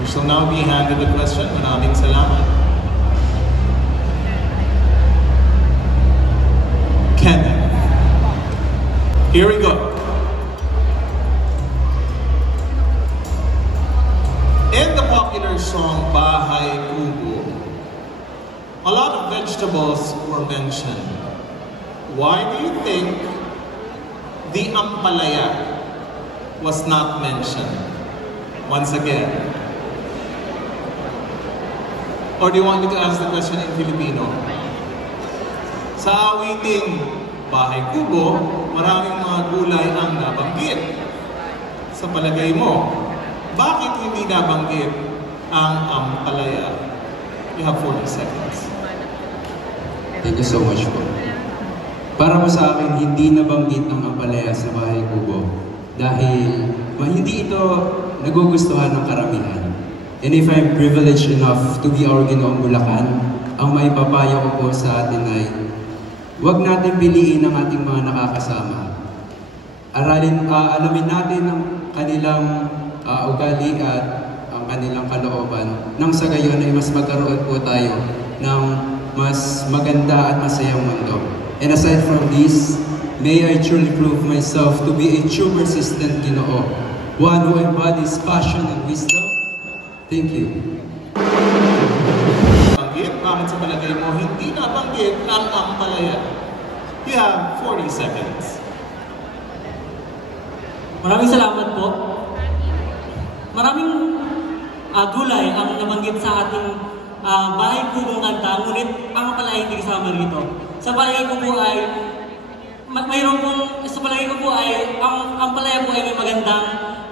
We shall now be handed the question. Maraming salamat. Kenneth. Here we go. In the popular song Bahay Kubo, a lot of vegetables were mentioned. Why do you think the ampalaya was not mentioned? Once again. Or do you want me to ask the question in Filipino? Sa awiting Bahay Kubo, maraming mga gulay ang nabanggit. Sa palagay mo, bakit hindi nabanggit ang ampalaya? You have 40 seconds. Thank you so much po. Para po sa akin, hindi nabanggit ang ampalaya sa Bahay Kubo dahil hindi ito nagugustuhan ng karamihan. And if I'm privileged enough to be our Ginoong Bulacan, ang may papayo ko po sa atin ay huwag natin piliin ang ating mga nakakasama. Alamin natin ang kanilang ugali at ang kanilang kalooban. Nang sa gayon ay mas magkaroon po tayo ng mas maganda at masayang mundo. And aside from this, may I truly prove myself to be a true persistent Ginoo, one who embodies passion and wisdom. Thank you. Bakit sa palagay mo hindi nabanggit ang ampalaya? You have 40 seconds. Maraming salamat po. Maraming gulay ang nabanggit sa ating Bahay Kubong kanta, ngunit ang ampalaya hindi kasama rito. Sa Bahay Kubo ay mayroon pong, sa palagay ko po ay ang ampalaya po ay may magandang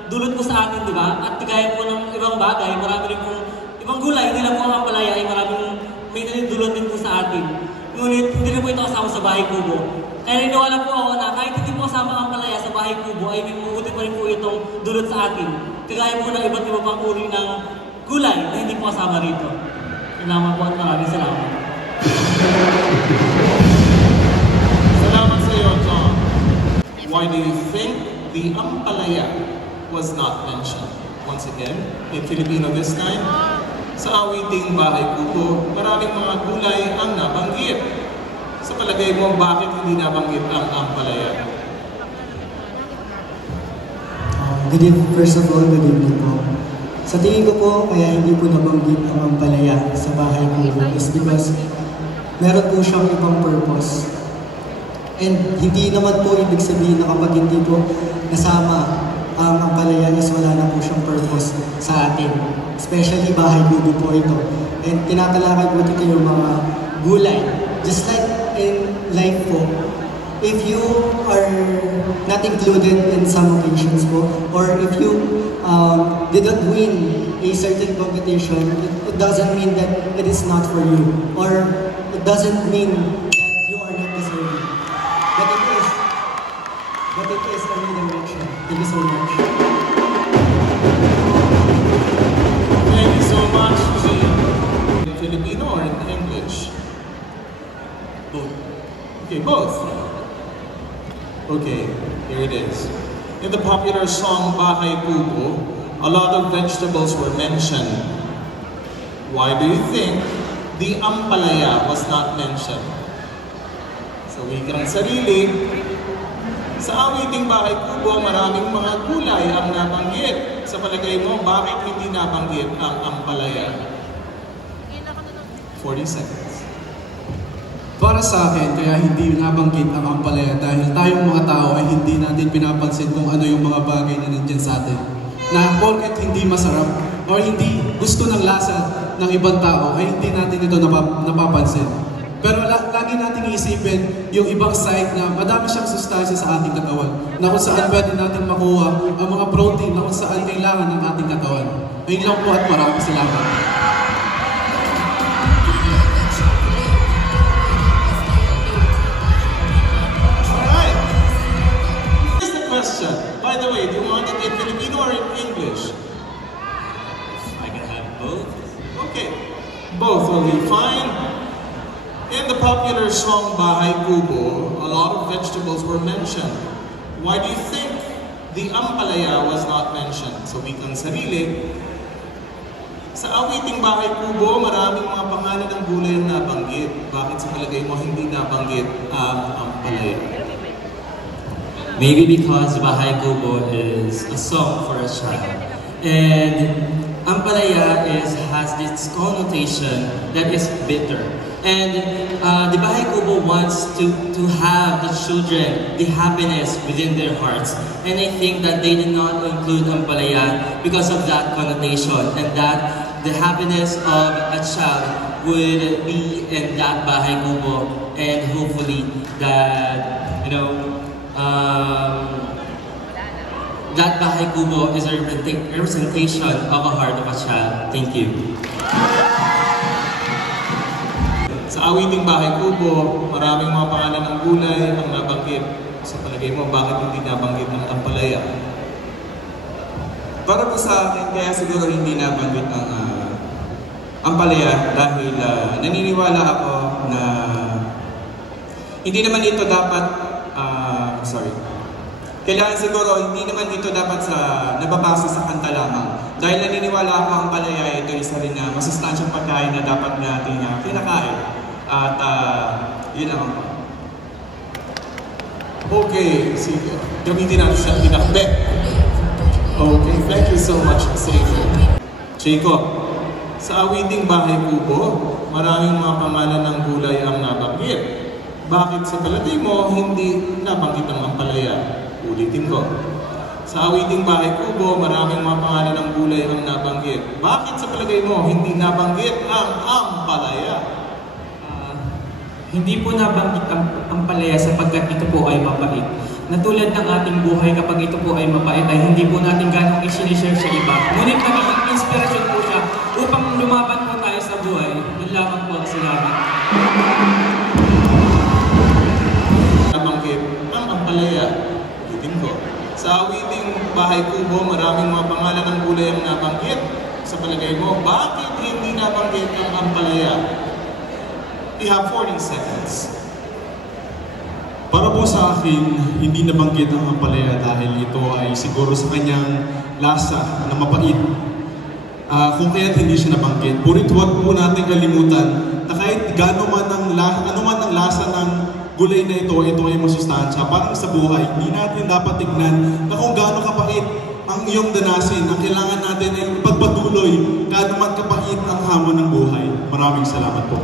dulot po sa atin, di ba? At gaya po ng ibang bagay, marami rin pong ibang gulay, hindi lang po ang ampalaya ay maraming may dulot din po sa atin. Ngunit hindi rin po ito kasama sa Bahay Kubo. Kaya niniwala po ako na kahit hindi po kasama ang ampalaya sa Bahay Kubo ay may mabuti pa rin po itong dulot sa atin. Kagaya po ng iba't iba pang uri ng gulay na hindi po kasama rito. Salamat po at maraming salamat. Salamat sa iyo, John. Why do you think the ampalaya was not mentioned? Once again, in Filipino this time, sa awiting Bahay Kubo, maraming mga gulay ang nabanggit. Sa palagay mo, bakit hindi nabanggit ang ampalaya? First of all, good evening po. Sa tingin ko po, kaya hindi po nabanggit ang ampalaya sa Bahay Kubo is because meron po siyang ibang purpose. And hindi naman po ibig sabihin na kapag hindi po nasama ang ampalaya is wala na po siyang purpose sa atin. Especially Bahay Kubo po ito. And tinatalakay po dito yung mga gulay. Just like in life po, if you are not included in some occasions po, or if you didn't win a certain competition, it doesn't mean that it is not for you. Or it doesn't mean that you are not deserving. But it is. But it is a redirection. Thank you so much. Thank you so much, Jane. In Filipino or in English? Both. Okay, both. Okay, here it is. In the popular song Bahay Kubo, a lot of vegetables were mentioned. Why do you think the ampalaya was not mentioned? Sa wikang sarili, sa awiting Bahay Kubo, maraming mga gulay ang nabanggit. Sa palagay mo, bakit hindi nabanggit ang ampalaya? 40 seconds. Para sa akin, kaya hindi nabanggit ang ampalaya dahil tayong mga tao ay hindi natin pinapansin kung ano yung mga bagay na nandyan sa atin. Na porket hindi masarap o hindi gusto ng lasa ng ibang tao ay hindi natin ito napapansin. Pero lagi nating iisipin yung ibang side na madami siyang sustansya sa ating katawan na kung saan pwede natin makuha ang mga protein na kung saan kailangan ng ating katawan. Ayun lang po at maraming salamat. By the way, do you want it in Filipino or in English? I can have both. Okay, both will be fine. In the popular song Bahay Kubo, a lot of vegetables were mentioned. Why do you think the ampalaya was not mentioned? So wikang sarili, Sa awiting Bahay Kubo, maraming mga pangalan ng gulay ang nabanggit. Bakit sa palagay mo hindi nabanggit ang ampalaya? Maybe because Bahay Kubo is a song for a child. And ampalaya has this connotation that is bitter. And the Bahay Kubo wants to have the children the happiness within their hearts. And I think that they did not include ampalaya because of that connotation, and that the happiness of a child would be in that Bahay Kubo, and hopefully that, you know, that Bahay Kubo is a representation of a heart of a child. Thank you. Sa awiting Bahay Kubo, maraming mga pangalan ng gulay ang nabanggit. Sa palagay mo, bakit hindi nabanggit ang ampalaya? Para po sa akin, kaya siguro hindi nabanggit ang ampalaya dahil naniniwala ako na hindi naman ito dapat, kailangan siguro hindi naman ito dapat nababasa sa kanta lamang. Dahil naniniwala ako ang ampalaya, ito isa rin na masustansyang pagkain na dapat natin kinakain. At yun lang ako. Okay, sige. Gamitin natin sa pinakbet. Okay, thank you so much, Seiko. Chico, sa awiting Bahay Kubo, maraming mga pangalan ng gulay ang nabanggit. Bakit sa palagay mo hindi nabanggit ang ampalaya? Ulitin ko. Sa awiting Bahay Kubo, maraming mga pangalan ng gulay ang nabanggit. Bakit sa palagay mo hindi nabanggit ang ampalaya? Hindi po nabanggit ang ampalaya sapagkat ito po ay mapait. Natulad ng ating buhay, kapag ito po ay mapait, ay hindi po natin ganong i-share sa iba. Ngunit naging inspirasyon po siya upang lumaban po tayo sa buhay. Yun lamang po, salamat. Nabanggit ang ampalaya. Ulitin ko. Sa awiting Bahay Kubo, maraming mga pangalan ng gulay ang nabanggit. Sa palagay mo, bakit hindi nabanggit ang ampalaya? You have 40 seconds. Para po sa akin, hindi nabanggit ang ampalaya dahil ito ay siguro sa kanyang lasa na mapait. Kung kaya't hindi siya nabanggit, purit huwag po natin kalimutan na kahit ano man ang lasa ng gulay na ito ay masustansya. Parang sa buhay, hindi natin dapat tignan na kung gaano kapait ang iyong danasin. Ang kailangan natin ay pagpatuloy, gaano man kapait ang hamon ng buhay. Maraming salamat po.